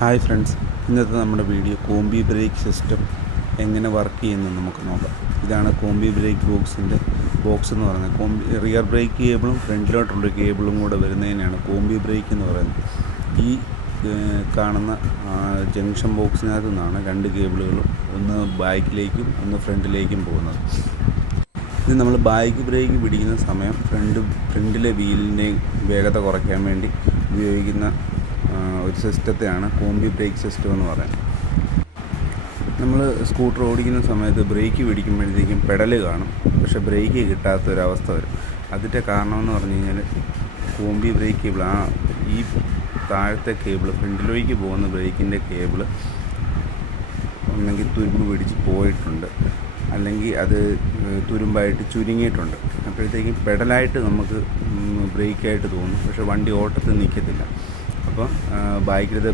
Hi friends, ഇന്നത്തെ നമ്മുടെ video combi brake system എങ്ങനെ വർക്ക് ചെയ്യുന്നത് നമുക്ക് നോക്കാം. ഇതാണ് കോംബി ബ്രേക്ക് ബോക്സ് എന്ന് പറയുന്നത്. റിയർ ബ്രേക്ക് കേബിളും ഫ്രണ്ടിലോട്ടുള്ളൊരു കേബിളും കൂടെ വരുന്നതിനാണ് കോംബി ബ്രേക്ക് എന്ന് പറയുന്നത്. ഈ കാണുന്ന ജംഗ്ഷൻ ബോക്സിനകത്തു നിന്നാണ് രണ്ട് കേബിളുകളും ഒന്ന് ബാക്കിലേക്കും ഒന്ന് ഫ്രണ്ടിലേക്കും പോകുന്നത്. ഇത് നമ്മൾ ബാക്ക് ബ്രേക്ക് പിടിക്കുന്ന സമയം ഫ്രണ്ടിലെ വീലിൻ്റെ വേഗത കുറയ്ക്കാൻ വേണ്ടി ഉപയോഗിക്കുന്ന ഒരു സിസ്റ്റത്തെയാണ് കോംബി ബ്രേക്ക് സിസ്റ്റം എന്ന് പറയുന്നത്. നമ്മൾ സ്കൂട്ടർ ഓടിക്കുന്ന സമയത്ത് ബ്രേക്ക് പിടിക്കുമ്പോഴത്തേക്കും പെഡൽ കാണും, പക്ഷേ ബ്രേക്ക് കിട്ടാത്തൊരവസ്ഥ വരും. അതിൻ്റെ കാരണമെന്ന് പറഞ്ഞു കഴിഞ്ഞാൽ കോംബി ബ്രേക്ക് കേബിൾ, ഈ താഴത്തെ കേബിൾ, ഫ്രണ്ടിലേക്ക് പോകുന്ന ബ്രേക്കിൻ്റെ കേബിൾ ഒന്നെങ്കിൽ തുരുമ്പ് പിടിച്ച് പോയിട്ടുണ്ട്, അല്ലെങ്കിൽ അത് തുരുമ്പായിട്ട് ചുരുങ്ങിയിട്ടുണ്ട്. അപ്പോഴത്തേക്കും പെഡലായിട്ട് നമുക്ക് ബ്രേക്കായിട്ട് തോന്നും, പക്ഷേ വണ്ടി ഓട്ടത്തിൽ നിൽക്കത്തില്ല. അപ്പം ബൈക്കിലത്തെ